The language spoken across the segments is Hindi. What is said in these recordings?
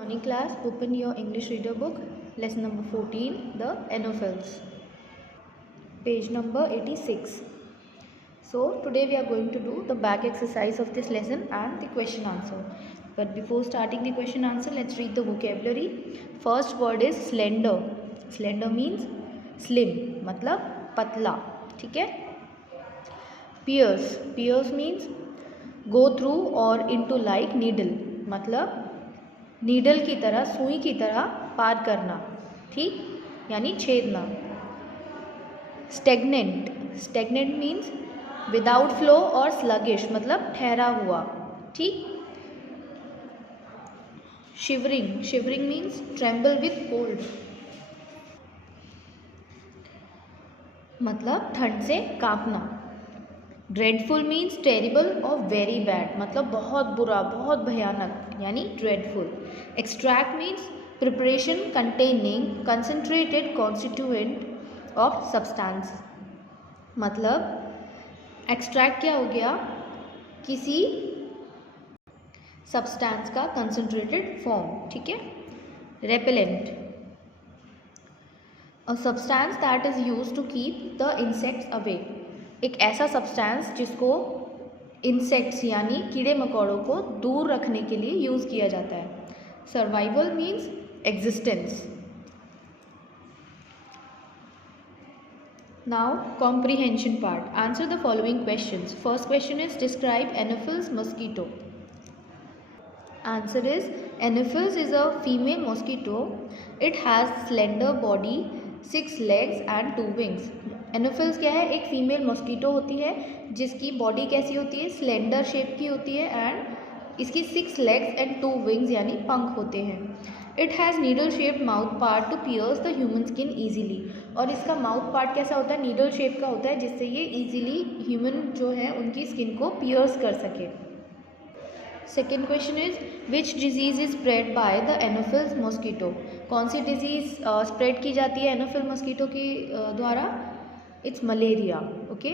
Morning class, open your English reader book, lesson number 14, the Anophils, page number 86. So today we are going to do the back exercise of this lesson and the question answer. But before starting the question answer, let's read the vocabulary. First word is slender. Slender means slim, मतलब पतला, ठीक है. Pierce. Pierce means go through or into like needle, मतलब नीडल की तरह, सुई की तरह पार करना, ठीक, यानी छेदना. Stagnant. Stagnant means without flow और स्लगिश, मतलब ठहरा हुआ, ठीक. Shivering. Shivering means tremble with cold, मतलब ठंड से कांपना. ड्रेडफुल मीन्स टेरिबल और वेरी बैड, मतलब बहुत बुरा, बहुत भयानक, यानी dreadful. Extract means preparation containing concentrated constituent of substance, मतलब एक्सट्रैक्ट क्या हो गया, किसी सब्सटेंस का कंसनट्रेटेड फॉर्म, ठीक है. Repellent, a substance that is used to keep the insects away, एक ऐसा सब्सटेंस जिसको इंसेक्ट्स यानी कीड़े मकोड़ों को दूर रखने के लिए यूज़ किया जाता है. Survival means existence. Now comprehension part. Answer the following questions. First question is describe Anopheles mosquito. Answer is Anophis is a female mosquito. It has slender body, 6 legs and 2 wings. Anophis क्या है, एक फीमेल मॉस्किटो होती है जिसकी बॉडी कैसी होती है, स्लेंडर शेप की होती है एंड इसकी 6 legs and 2 wings यानी पंख होते हैं. It has needle shaped mouth part to pierce the human skin easily. और इसका माउथ पार्ट कैसा होता है, नीडल शेप का होता है जिससे ये ईजिली ह्यूमन जो है उनकी स्किन को पियर्स कर सके. Second question is which disease is spread by the Anopheles mosquito. कौन सी डिजीज़ स्प्रेड की जाती है एनोफिल मॉस्किटो के द्वारा. It's malaria. Okay.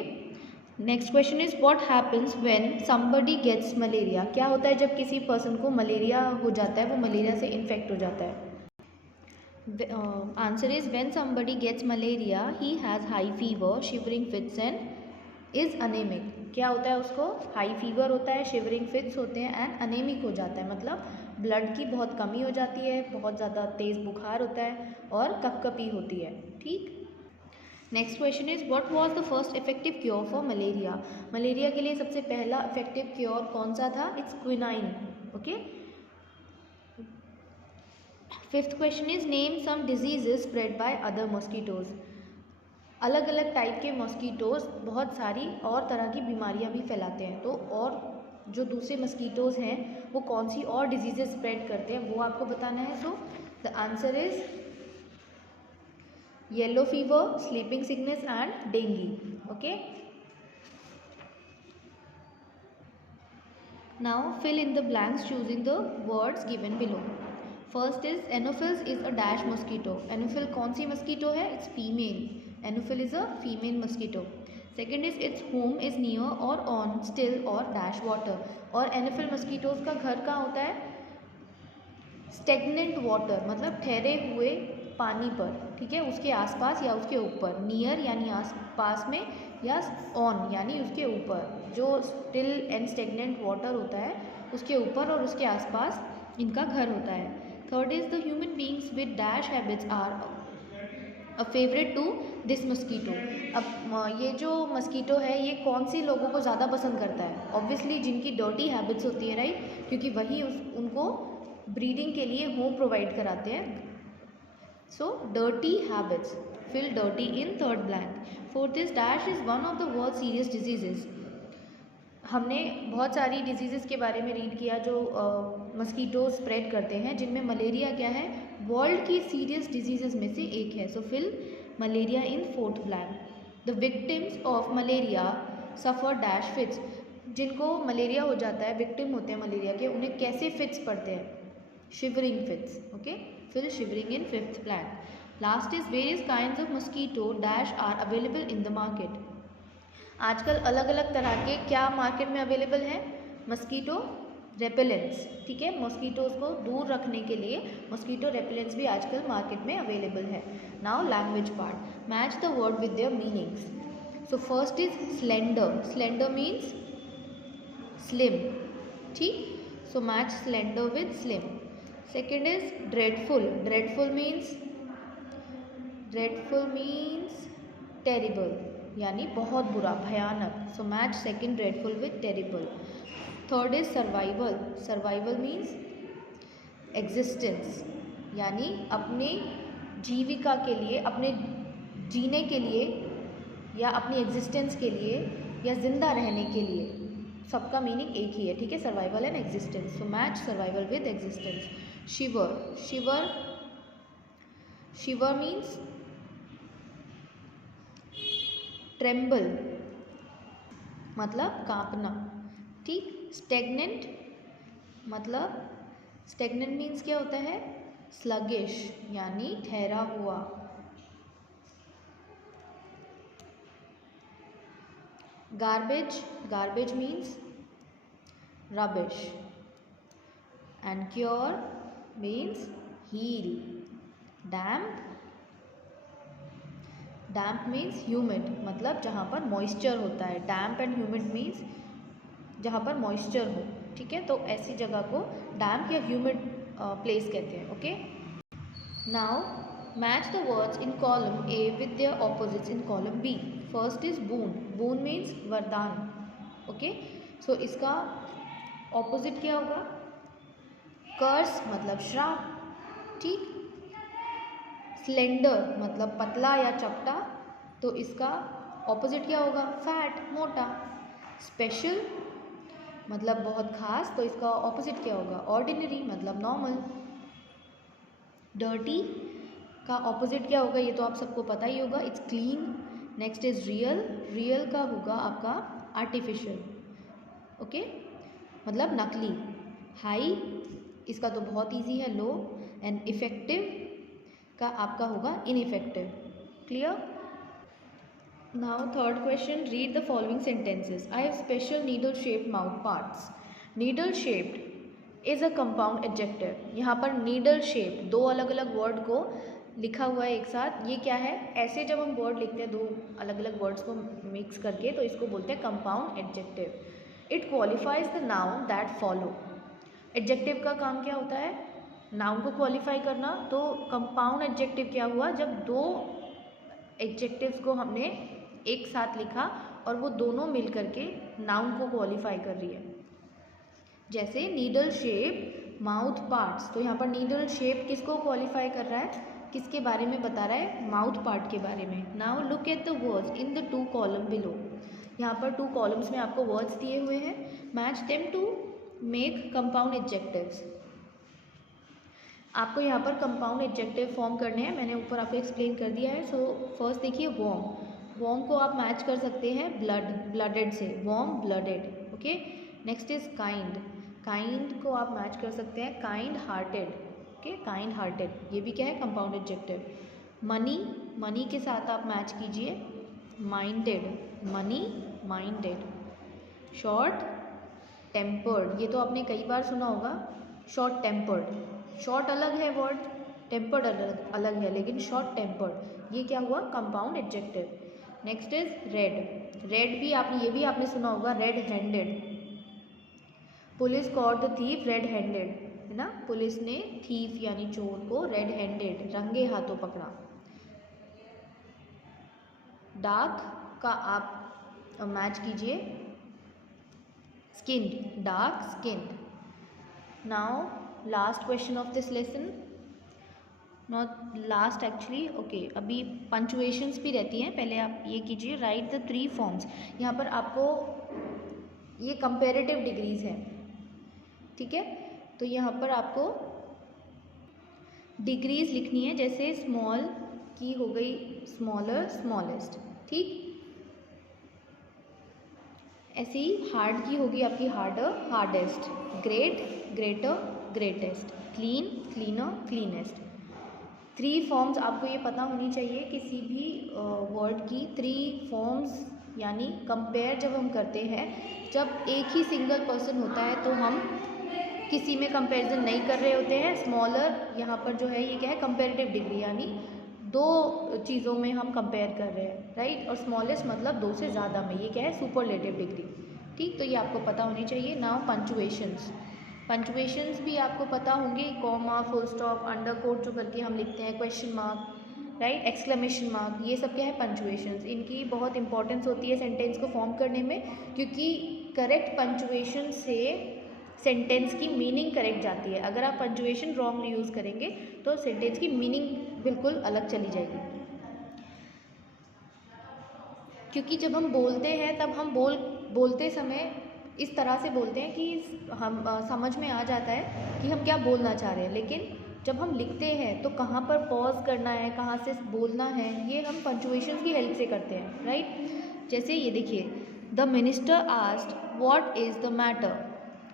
Next question is what happens when somebody gets malaria. क्या होता है जब किसी पर्सन को मलेरिया हो जाता है, वो मलेरिया से इन्फेक्ट हो जाता है. Answer is when somebody gets malaria he has high fever, shivering fits and is anaemic. क्या होता है, उसको हाई फीवर होता है, शिवरिंग फिट्स होते हैं एंड अनेमिक हो जाता है, मतलब ब्लड की बहुत कमी हो जाती है, बहुत ज़्यादा तेज़ बुखार होता है और कपकपी होती है, ठीक. Next question is what was the first effective cure for malaria. Malaria के लिए सबसे पहला इफेक्टिव क्योर कौन सा था. It's quinine. Okay. Fifth question is name some diseases spread by other mosquitoes. अलग अलग टाइप के मॉस्किटोज बहुत सारी और तरह की बीमारियां भी फैलाते हैं, तो और जो दूसरे मॉस्किटोज हैं वो कौन सी और डिजीजेज स्प्रेड करते हैं वो आपको बताना है. So the answer is yellow fever, sleeping sickness and dengue. Okay. Now fill in the blanks choosing the words given below. First is anopheles is a dash mosquito. Anopheles कौन सी मॉस्किटो है, it's female. Anophil is a female mosquito. Second is its home is near or on still or dash water. और Anophil mosquitoes का घर कहाँ होता है, stagnant water, मतलब ठहरे हुए पानी पर, ठीक है, उसके आसपास या उसके ऊपर. नियर यानी आस पास में, या ऑन यानी उसके ऊपर. जो स्टिल एंड स्टेगनेंट वाटर होता है उसके ऊपर और उसके आसपास इनका घर होता है. Third is the human beings with dash habits are a favourite to this mosquito. अब ये जो मस्कीटो है ये कौन सी लोगों को ज़्यादा पसंद करता है. ऑब्वियसली जिनकी डर्टी हैबिट्स होती है, राइट, क्योंकि वही उनको ब्रीडिंग के लिए होम प्रोवाइड कराते हैं. So dirty habits, fill dirty in third blank. Fourth is dash is one of the world serious diseases. हमने बहुत सारी डिजीज़ के बारे में रीड किया जो मस्कीटो स्प्रेड करते हैं, जिनमें मलेरिया क्या है, वर्ल्ड की सीरियस डिजीज़ में से एक है. So fill malaria in fourth blank. The victims of malaria suffer dash fits. जिनको मलेरिया हो जाता है, विक्टिम होते हैं मलेरिया के, उन्हें कैसे फिट्स पड़ते हैं, shivering fits. Okay. Fill shivering in fifth blank. Last is various kinds of mosquito dash are available in the market. आजकल अलग अलग तरह के क्या मार्केट में अवेलेबल है, मस्कीटो रेपेलेंट्स, ठीक है, मॉस्किटोज को दूर रखने के लिए मॉस्किटो रेपेलेंट्स भी आजकल मार्केट में अवेलेबल है। Now language part, match the word with their meanings. So first is slender, slender means slim, ठीक, so match slender with slim. Second is dreadful, dreadful means terrible, यानी बहुत बुरा, भयानक, so match second dreadful with terrible. Third is survival, survival means existence, यानी अपने जीविका के लिए, अपने जीने के लिए या अपनी एग्जिस्टेंस के लिए या जिंदा रहने के लिए, सबका मीनिंग एक ही है, ठीक है, survival and existence, so match survival with existence. Shiver, shiver, shiver means tremble, मतलब कांपना, ठीक। स्टेगनेंट, मतलब स्टेगनेंट मीन्स क्या होता है, स्लगिश, यानी ठहरा हुआ। Garbage, garbage means rubbish, and cure means heal. damp, damp means humid, मतलब जहाँ पर मॉइस्चर होता है, damp and humid means जहाँ पर मॉइस्चर हो, ठीक है, तो ऐसी जगह को डैम्प या ह्यूमिड प्लेस कहते हैं, okay. Now match the words in column A with their opposites in column B. First is boon, boon means वरदान, ओके, सो इसका ऑपोजिट क्या होगा, कर्स, मतलब श्राप, ठीक। स्लेंडर मतलब पतला या चपटा, तो इसका ऑपोजिट क्या होगा, फैट, मोटा। स्पेशल मतलब बहुत खास, तो इसका ऑपोजिट क्या होगा, ऑर्डिनरी, मतलब नॉर्मल। डर्टी का ऑपोजिट क्या होगा, ये तो आप सबको पता ही होगा, it's clean. Next is real, real का होगा आपका आर्टिफिशियल, ओके, मतलब नकली। हाई, इसका तो बहुत इजी है, लो। एंड इफेक्टिव का आपका होगा ineffective, clear. Now third question, read the following sentences. I have special needle shaped mouth parts. Needle shaped is a compound adjective. यहाँ पर needle shaped, दो अलग अलग वर्ड को लिखा हुआ है एक साथ, ये क्या है, ऐसे जब हम वर्ड लिखते हैं दो अलग अलग वर्ड्स को मिक्स करके, तो इसको बोलते हैं compound adjective. It qualifies the noun that follow. Adjective का काम क्या होता है, नाउन को क्वालिफाई करना, तो कंपाउंड एडजेक्टिव क्या हुआ, जब दो एडजेक्टिव्स को हमने एक साथ लिखा और वो दोनों मिल करके नाउन को क्वालिफाई कर रही है। जैसे नीडल शेप माउथ पार्ट्स, तो यहाँ पर नीडल शेप किसको क्वालिफाई कर रहा है, किसके बारे में बता रहा है, माउथ पार्ट के बारे में। Now look at the words in the two column below. यहाँ पर टू कॉलम्स में आपको वर्ड्स दिए हुए हैं, match them to make compound adjectives. आपको यहाँ पर कंपाउंड एडजेक्टिव फॉर्म करने हैं, मैंने ऊपर आपको एक्सप्लेन कर दिया है। सो फर्स्ट देखिए वॉर्म, वॉर्म को आप मैच कर सकते हैं ब्लड, ब्लडेड से, warm blooded, okay. Next is kind, kind को आप मैच कर सकते हैं kind hearted, okay, kind hearted, ये भी क्या है, कंपाउंड एडजेक्टिव। मनी, मनी के साथ आप मैच कीजिए minded, money minded. Short tempered, ये तो आपने कई बार सुना होगा, शॉर्ट टेम्पर्ड, शॉर्ट अलग है वर्ड, टेम्पर्ड अलग अलग है, लेकिन शॉर्ट टेम्पर्ड ये क्या हुआ, compound adjective. Next is red, red भी आपने, ये भी आपने सुना होगा, red handed. Police caught the thief red handed, है ना, पुलिस ने थीफ यानी चोर को रेड हैंडेड, रंगे हाथों पकड़ा। डार्क का आप मैच कीजिए skinned, dark skinned. Now last question of this lesson, not last actually, okay, अभी पंचुएशंस भी रहती हैं, पहले आप ये कीजिए, राइट द 3 फॉर्म्स। यहाँ पर आपको ये कंपेरेटिव डिग्रीज हैं, ठीक है, तो यहाँ पर आपको डिग्रीज लिखनी है, जैसे स्मॉल की हो गई स्मॉलर, स्मॉलेस्ट, ठीक, ऐसी हार्ड की होगी आपकी harder, hardest, great, greater, greatest, clean, cleaner, cleanest. 3 forms आपको ये पता होनी चाहिए, किसी भी वर्ड की 3 फॉर्म्स, यानी कंपेयर जब हम करते हैं, जब एक ही सिंगल पर्सन होता है तो हम किसी में कंपैरिजन नहीं कर रहे होते हैं। स्मॉलर यहाँ पर जो है ये क्या है, कंपेरेटिव डिग्री, यानी दो चीज़ों में हम कंपेयर कर रहे हैं, राइट। और स्मॉलेस्ट मतलब दो से ज़्यादा में, ये क्या है, सुपरलेटिव डिग्री, ठीक। तो ये आपको पता होनी चाहिए। नाउ पंचुएशंस, पंचुएशंस भी आपको पता होंगे, comma, full stop, under quote जो करके हम लिखते हैं, question mark, right, exclamation mark, ये सब क्या है, पंचुएशंस। इनकी बहुत इंपॉर्टेंस होती है सेंटेंस को फॉर्म करने में, क्योंकि करेक्ट पंचुएशन से सेंटेंस की मीनिंग करेक्ट जाती है। अगर आप पंचुएशन रॉन्गली यूज़ करेंगे तो सेंटेंस की मीनिंग बिल्कुल अलग चली जाएगी। क्योंकि जब हम बोलते हैं तब हम बोलते समय इस तरह से बोलते हैं कि हम समझ में आ जाता है कि हम क्या बोलना चाह रहे हैं, लेकिन जब हम लिखते हैं तो कहाँ पर पॉज करना है, कहाँ से बोलना है, ये हम पंचुएशन की हेल्प से करते हैं, राइट। जैसे ये देखिए, the minister asked what is the matter,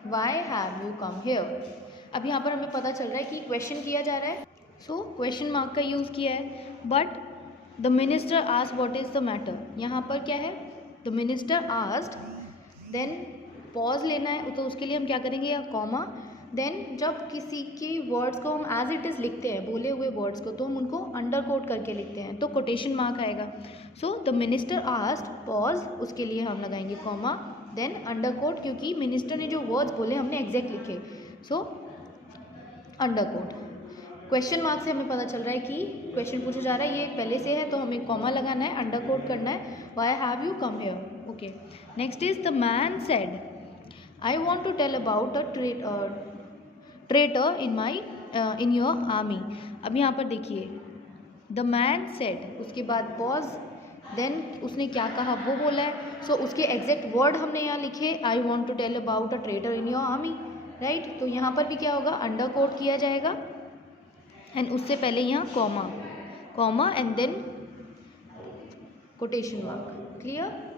Y have you come here. अब यहाँ पर हमें पता चल रहा है कि क्वेश्चन किया जा रहा है, सो क्वेश्चन मार्क का यूज़ किया है। But the minister asked what is the matter, यहाँ पर क्या है, the minister asked, then pause लेना है तो उसके लिए हम क्या करेंगे, या कॉमा, देन जब किसी के वर्ड्स को हम एज इट इज़ लिखते हैं, बोले हुए वर्ड्स को, तो हम उनको अंडर कोट करके लिखते हैं, तो कोटेशन मार्क आएगा। So the minister asked, pause, उसके लिए हम लगाएंगे कॉमा, देन अंडर कोट, क्योंकि मिनिस्टर ने जो वर्ड्स बोले हमने एग्जैक्ट लिखे, so under quote. Question mark से हमें पता चल रहा है कि क्वेश्चन पूछा जा रहा है, ये पहले से है तो हमें कॉमा लगाना है, अंडर कोट करना है, why have you come here, okay. Next is the man said, I want to tell about a traitor in your army. अब यहाँ पर देखिए, द मैन सेड, उसके बाद पॉज, देन उसने क्या कहा वो बोला है, सो उसके एग्जैक्ट वर्ड हमने यहाँ लिखे, I want to tell about a traitor in your army, right. तो यहाँ पर भी क्या होगा, अंडर कोट किया जाएगा, एंड उससे पहले यहाँ comma, comma and then quotation mark, clear.